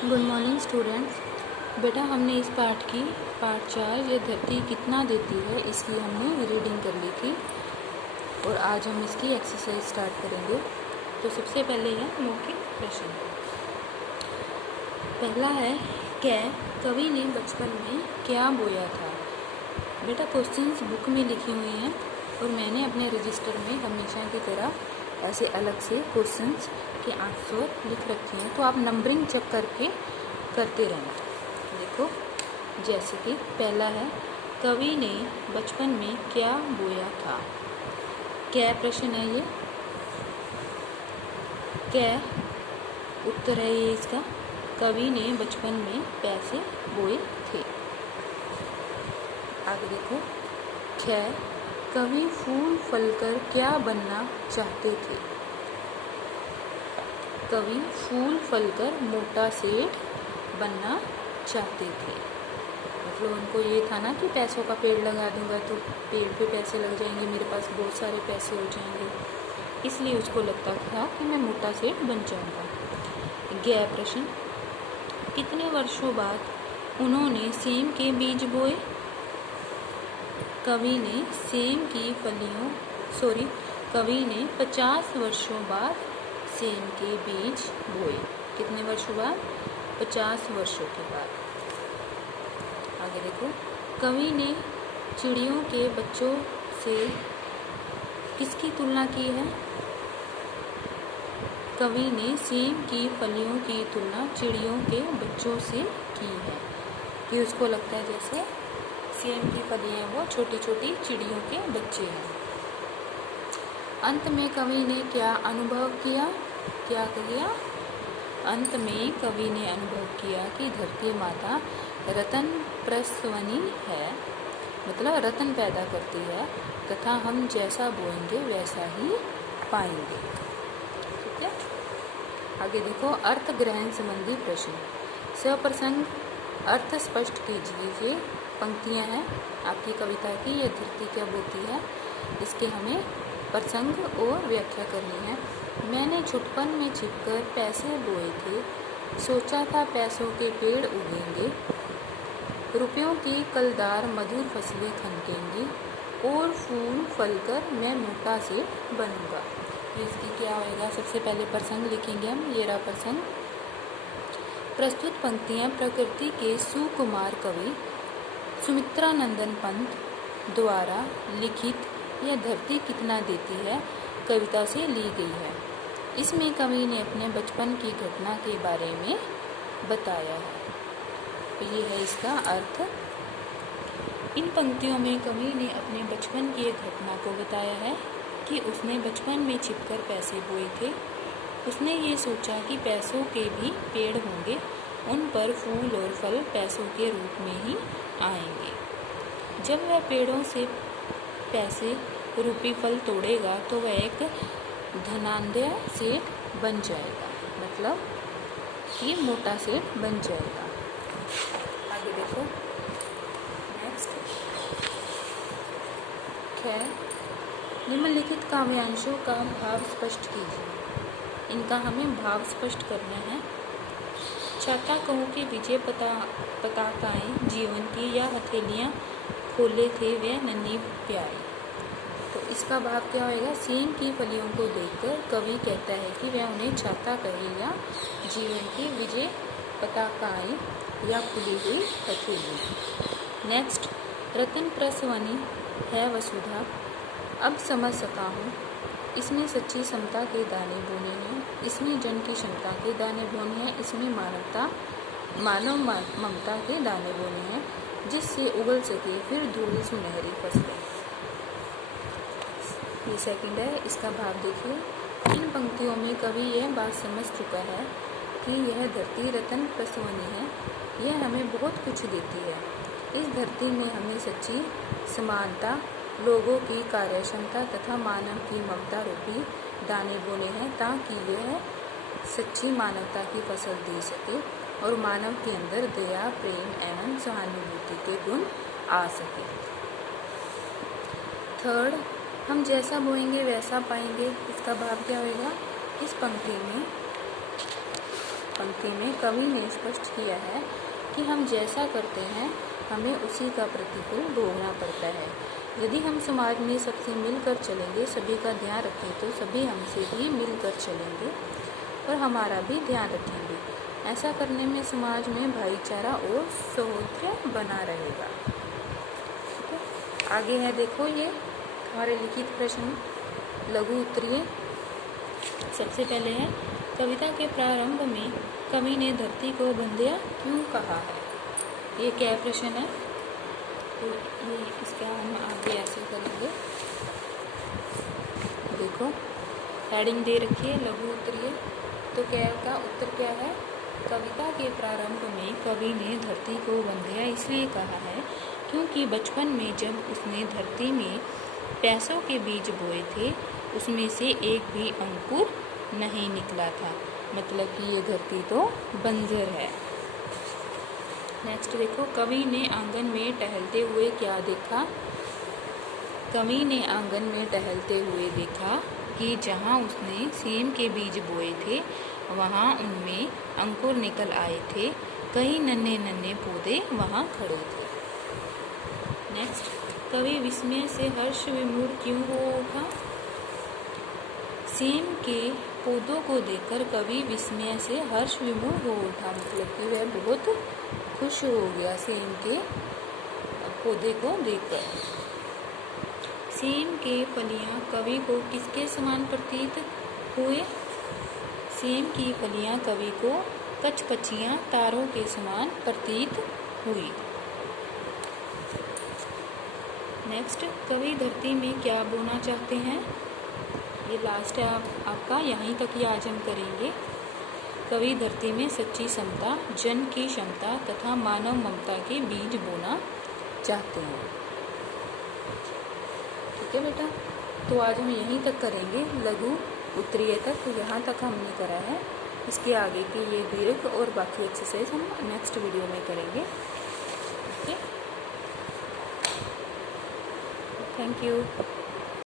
Good morning students. बेटा हमने इस पार्ट 4 ये धरती कितना देती है इसकी हमने रीडिंग कर ली थी और आज हम इसकी एक्सरसाइज स्टार्ट करेंगे। तो सबसे पहले है मौखिक प्रश्न। पहला है कवि ने बचपन में क्या बोया था। बेटा क्वेश्चंस बुक में लिखी हुई हैं और मैंने अपने रजिस्टर में हमेशा की तरह ऐसे अलग से क्वेश्चंस के आंसर लिख रखे हैं, तो आप नंबरिंग चेक करके करते रहना। देखो जैसे कि पहला है कवि ने बचपन में क्या बोया था। क्या प्रश्न है ये, क्या उत्तर है ये इसका। कवि ने बचपन में पैसे बोए थे। आगे देखो कवि फूल फलकर क्या बनना चाहते थे। कवि फूल फलकर मोटा सेठ बनना चाहते थे। मतलब उनको ये था ना कि पैसों का पेड़ लगा दूंगा तो पेड़ पे पैसे लग जाएंगे, मेरे पास बहुत सारे पैसे हो जाएंगे, इसलिए उसको लगता था कि मैं मोटा सेठ बन जाऊंगा। गया प्रश्न, कितने वर्षों बाद उन्होंने सेम के बीज बोए। कवि ने 50 वर्षों बाद सेम के बीज बोए। कितने वर्षों बाद? 50 वर्षों के बाद। आगे देखो कवि ने चिड़ियों के बच्चों से किसकी तुलना की है। कवि ने सेम की फलियों की तुलना चिड़ियों के बच्चों से की है कि उसको लगता है जैसे सेम की फलियां वो छोटी छोटी चिड़ियों के बच्चे हैं। अंत में कवि ने क्या अनुभव किया। क्या किया? अंत में कवि ने अनुभव किया कि धरती माता रतन प्रसवनी है, मतलब रतन पैदा करती है तथा हम जैसा बोएंगे वैसा ही पाएंगे। ठीक है। आगे देखो अर्थ ग्रहण संबंधी प्रश्न। सप्रसंग अर्थ स्पष्ट कीजिए। पंक्तियां हैं आपकी कविता की, यह धरती क्या बोती है, इसके हमें प्रसंग और व्याख्या करनी है। मैंने छुटपन में छिपकर पैसे बोए थे, सोचा था पैसों के पेड़ उगेंगे, रुपयों की कलदार मधुर फसलें खनकेंगी और फूल फलकर मैं मोटा से बनूंगा। इसकी क्या होएगा, सबसे पहले प्रसंग लिखेंगे हम। ये रहा प्रसंग। प्रस्तुत पंक्तियां प्रकृति के सुकुमार कवि सुमित्रानंदन पंत द्वारा लिखित यह धरती कितना देती है कविता से ली गई है। इसमें कवि ने अपने बचपन की घटना के बारे में बताया है। तो ये है इसका अर्थ। इन पंक्तियों में कवि ने अपने बचपन की एक घटना को बताया है कि उसने बचपन में छिपकर पैसे बोए थे। उसने ये सोचा कि पैसों के भी पेड़ होंगे, उन पर फूल और फल पैसों के रूप में ही आएंगे। जब वह पेड़ों से पैसे रूपी फल तोड़ेगा तो वह एक धनाढ्य सेठ बन जाएगा, मतलब कि मोटा सेठ बन जाएगा। आगे देखो नेक्स्ट। निम्नलिखित काव्यांशों का भाव स्पष्ट कीजिए। इनका हमें भाव स्पष्ट करना है। छाता कहूँ कि विजय पताकाएं जीवन की या हथेलियाँ खोले थे वे नन्ही प्यारी। तो इसका भाव क्या होएगा, सेम की फलियों को देखकर कवि कहता है कि वह उन्हें छाता कहे या जीवन की विजय पताकाएं या खुली हुई हथेली। नेक्स्ट, रतन प्रसवनी है वसुधा, अब समझ सका हूँ। इसमें सच्ची समता के दाने बोने हैं, इसमें जन की क्षमता के दाने बोने हैं, इसमें मानव ममता के दाने बोने हैं, जिससे उगल सके फिर धूल सुनहरी फसलें। ये सेकंड है। इसका भाव देखिए। इन पंक्तियों में कवि यह बात समझ चुका है कि यह धरती रतन प्रसवनी है, यह हमें बहुत कुछ देती है। इस धरती में हमें सच्ची समानता, लोगों की कार्यक्षमता तथा मानव की ममता रूपी दाने बोने हैं ताकि यह सच्ची मानवता की फसल दे सके और मानव के अंदर दया, प्रेम एवं सहानुभूति के गुण आ सके। थर्ड, हम जैसा बोएंगे वैसा पाएंगे। इसका भाव क्या होगा, इस पंक्ति में पंक्ति में कवि ने स्पष्ट किया है कि हम जैसा करते हैं हमें उसी का प्रतिकूल भोगना पड़ता है। यदि हम समाज में सबसे मिलकर चलेंगे, सभी का ध्यान रखें, तो सभी हमसे भी मिलकर चलेंगे और हमारा भी ध्यान रखेंगे। ऐसा करने में समाज में भाईचारा और सौहार्द बना रहेगा। ठीक है, आगे है देखो ये हमारे लिखित प्रश्न लघु उत्तरीय। सबसे पहले है, कविता के प्रारंभ में कवि ने धरती को बंध्या क्यों कहा है? ये क्या प्रश्न है? तो ये इसका हम आगे ऐसे करेंगे। देखो हेडिंग दे रखी है लघु उत्तरीय। तो क्या का उत्तर क्या है? कविता के प्रारंभ में कवि ने धरती को बंध्या इसलिए कहा है क्योंकि बचपन में जब उसने धरती में पैसों के बीज बोए थे उसमें से एक भी अंकुर नहीं निकला था। मतलब कि ये धरती तो बंजर है। नेक्स्ट देखो, कवि ने आंगन में टहलते हुए क्या देखा? कवि ने आंगन में टहलते हुए देखा कि जहाँ उसने सेम के बीज बोए थे वहाँ उनमें अंकुर निकल आए थे। कई नन्हे नन्हे पौधे वहाँ खड़े थे। नेक्स्ट, कवि विस्मय से हर्ष विमूढ़ क्यों हो उठा? सेम के पौधों को देखकर कवि विस्मय से हर्ष विमूढ़ हो उठा। मतलब कि वह बहुत खुश हो गया सेम के पौधे को देखकर। सेम के फलियां कवि को किसके समान प्रतीत हुए? सेम की फलियां कवि को कचकचियां तारों के समान प्रतीत हुई। नेक्स्ट, कवि धरती में क्या बोना चाहते हैं? ये लास्ट है आपका, यहीं तक ही आज हम करेंगे। कवि धरती में सच्ची समता, जन की क्षमता तथा मानव ममता के बीज बोना चाहते हैं। ठीक है बेटा, तो आज हम यहीं तक करेंगे लघु उत्तरीय तक। तो यहाँ तक हमने करा है, इसके आगे की ये दीर्घ और बाकी एक्सरसाइज हम नेक्स्ट वीडियो में करेंगे। Okay, thank you.